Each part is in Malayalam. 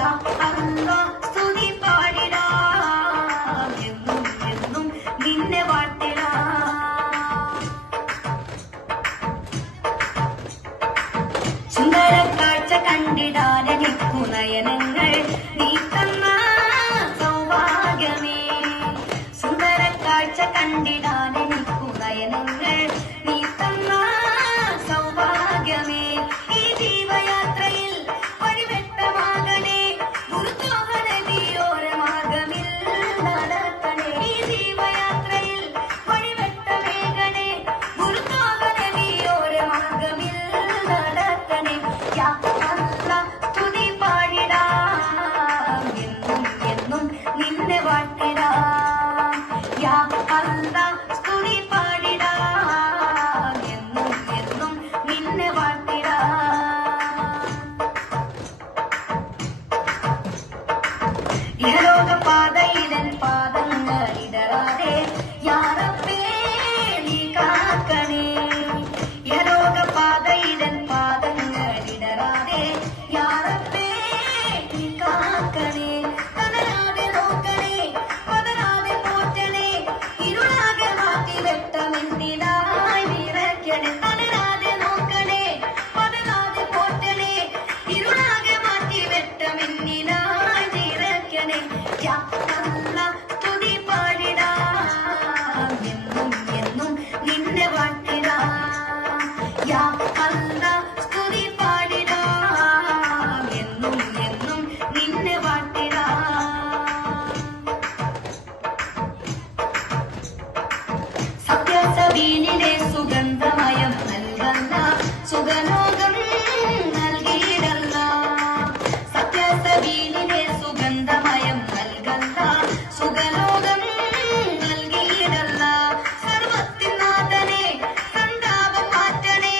യാ അല്ലാഹ് സ്തുതി പാടിടാം എന്നും എന്നും നിന്നെ വാഴ്ത്തിടാം. സുന്ദര കാഴ്ച കണ്ടിടാനെനിക്കു നയനങ്ങൾ നീ തന്ന സൗഭാഗ്യമേ. സുന്ദര കാഴ്ച കണ്ടിടാനെനിക്കു നയനങ്ങൾ നീ തന്ന സൗഭാഗ്യമേ. ഈ ജീവയാത്രയിൽ വഴിവെട്ടമാകണേ, ഗുരുത്വഹന നീയോര മാർഗമിൽ നടക്കണേ. ഈ ജീവയാത്രയിൽ വഴിവെട്ടമേകണേ, ഗുരുത്വഹന നീയോര മാർഗമിൽ നടക്കണേ. യാ അല്ലാഹ് സ്തുതി പാടിടാം എന്നും എന്നും നിന്നെ വാഴ്ത്തിടാം. യാ അല്ലാഹ് സ്തുതി പാടിടാം എന്നും എന്നും നിന്നെ വാഴ്ത്തിടാം. ഇഹലോക പാതയിലൻ പാദങ്ങളിടറാതെ യാ റബ്ബേ നീ കാക്കണേ. ഇഹലോക പാതയിലൻ പാദങ്ങളിടറാതെ യാ റബ്ബേ നീ കാക്കണേ. കതരാതെ നോക്കണേ, പതരാതെ പോറ്റണേ, ഇരുളാകെ മാറ്റി വെട്ടമെന്തിനായി നിറയ്ക്കണേ. കതരാതെ നോക്കണേ, പതരാതെ പോറ്റണേ, ഇരുളാകെ മാറ്റി വെട്ടമെന്തിനായി നിറയ്ക്കണേ. യാ അല്ലാഹ് സ്തുതി പാടിടാം എന്നും എന്നും നിന്നെ വാഴ്ത്തിടാം. യാ അല്ലാഹ് സ്തുതി പാടിടാം എന്നും എന്നും നിന്നെ വാഴ്ത്തിടാം. സത്യസബീലിലെ സുഗന്ധമയം നൽകല്ല, സുഖലോകം നൽകിയിടല്ല. സത്യസബീലിലെ സുഗന്ധമയം നൽകല്ല, സുഖലോകം നൽകിയിടല്ല. സർവത്തിൻ നാഥനെ സന്താപം മാറ്റണേ,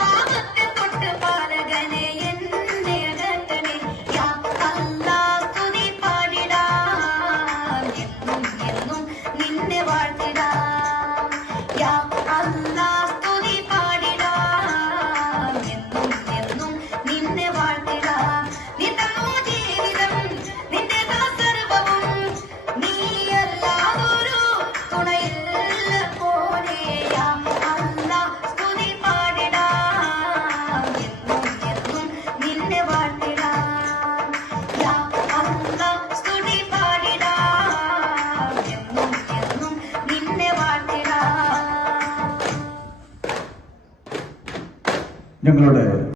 പാപത്തെ തൊട്ട് പാലകനെ എന്നെ അകറ്റണേ. യാ അല്ലാഹ് സ്തുതി പാടിടാം എന്നും എന്നും നിന്നെ വാഴ്ത്തിടാം. യാ അല്ലാഹ് സ്തുതി പാടിടാം എന്നും എന്നും നിന്നെ വാഴ്ത്തിടാം. നീ തന്നോ ജീവിതം, നിന്റെ സർവവും, നീയല്ലാതൊരു തുണയില്ല പോലെ. യാ അല്ലാഹ് സ്തുതി പാടിടാം എന്നും എന്നും നിന്നെ വാഴ്ത്തിടാം. യാ അല്ലാഹ് സ്തുതി പാടിടാം എന്നും എന്നും നിന്നെ വാഴ്ത്തിടാം. ഞങ്ങളുടെ